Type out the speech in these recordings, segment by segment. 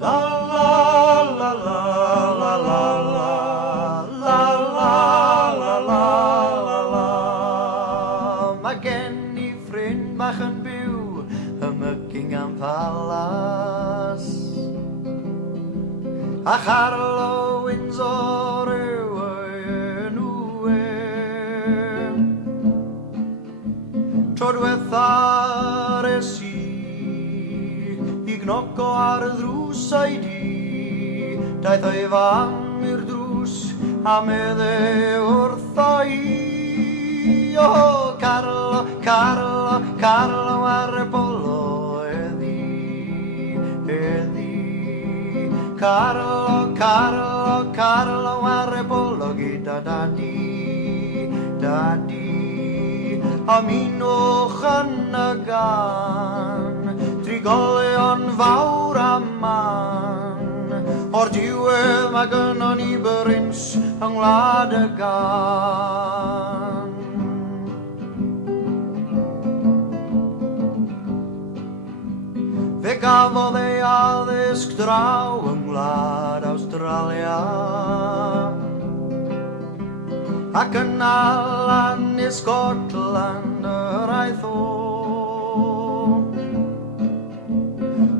La la la la la la la la la la la la la. Mae gen I ffrind bach yn byw y Buckingham Palace, a Charlo Windsor yw enw e. Tro diwethaf es I gnoco ar y ddrws o'i di, daeth o'i fam i'r drws a medde wrtho I. O Carlo, Carlo, Carlo ar y bolo heddi, heddi. Carlo, Carlo, Carlo ar y bolo gyda dadi, dadi. Aminwch yn y gan, trigolion fawr a man. O'r diwedd mae gynnon ni bryns yng Ngwlad y Gan. Fe gafodd ei addysg draw yng Ngwlad Awstralia, ac yna lan I Scotland yr aeth o.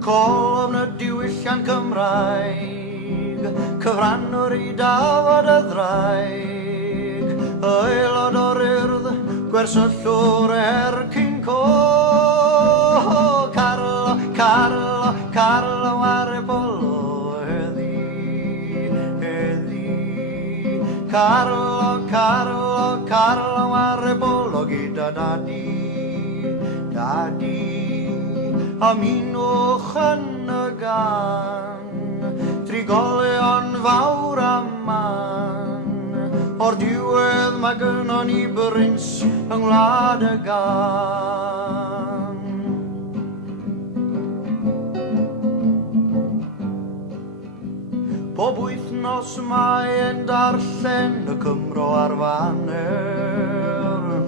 Colofn y diwylliant Cymraeg, cyfrannwr I dafod y ddraig, aelod o'r urdd, gwersyllwr ercyn co. Carlo, Carlo, Carlo ar y bolo heddi, heddi. Carlo, Carlo, Carlo ar y bolo gyda dadi, dadi. Aminwch yn y gan, trigolion fawr a man. O'r diwedd mae gynnon ni bryns yng Ngwlad y Gan. Bob wythnos mae e'n darllen y Cymro ar faner,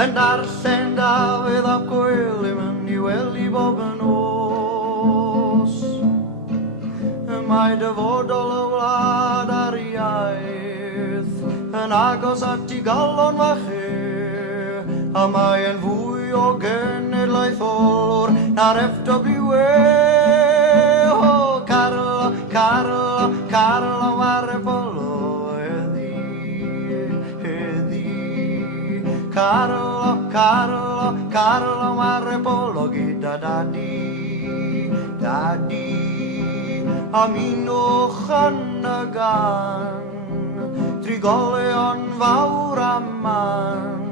yn darllen Dafydd ap Gwilym yn I wely bob yn nos. Mae dyfodol y wlad a'r iaith yn agos at I galon fach e, a mae e'n fwy o genedlaetholwr na'r FWA. O Carlo, Carlo, Carlo ar y bolo heddi, heddi. Carlo, Carlo, Carlo ar y bolo gyda dadi, dadi. Aminwch yn y gan, trigolion fawr a man.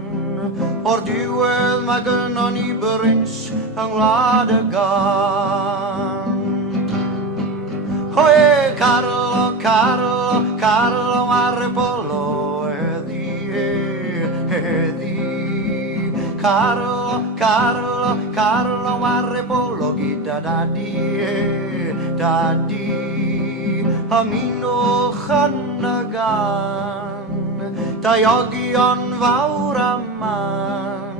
O'r diwedd mae gynnon ni bryns yng Ngwlad y Gan. Oe Carlo, Carlo, Carlo ar y bolo heddi, heddi. Carlo, Carlo, Carlo ar y bolo gyda dadi, dadi. Aminwch yn y gan, daiogion fawr a man.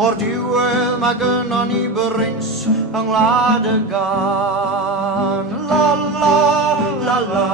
O'r diwedd mae gynnon ni bryns yng Ngwlad y Gan. La la la la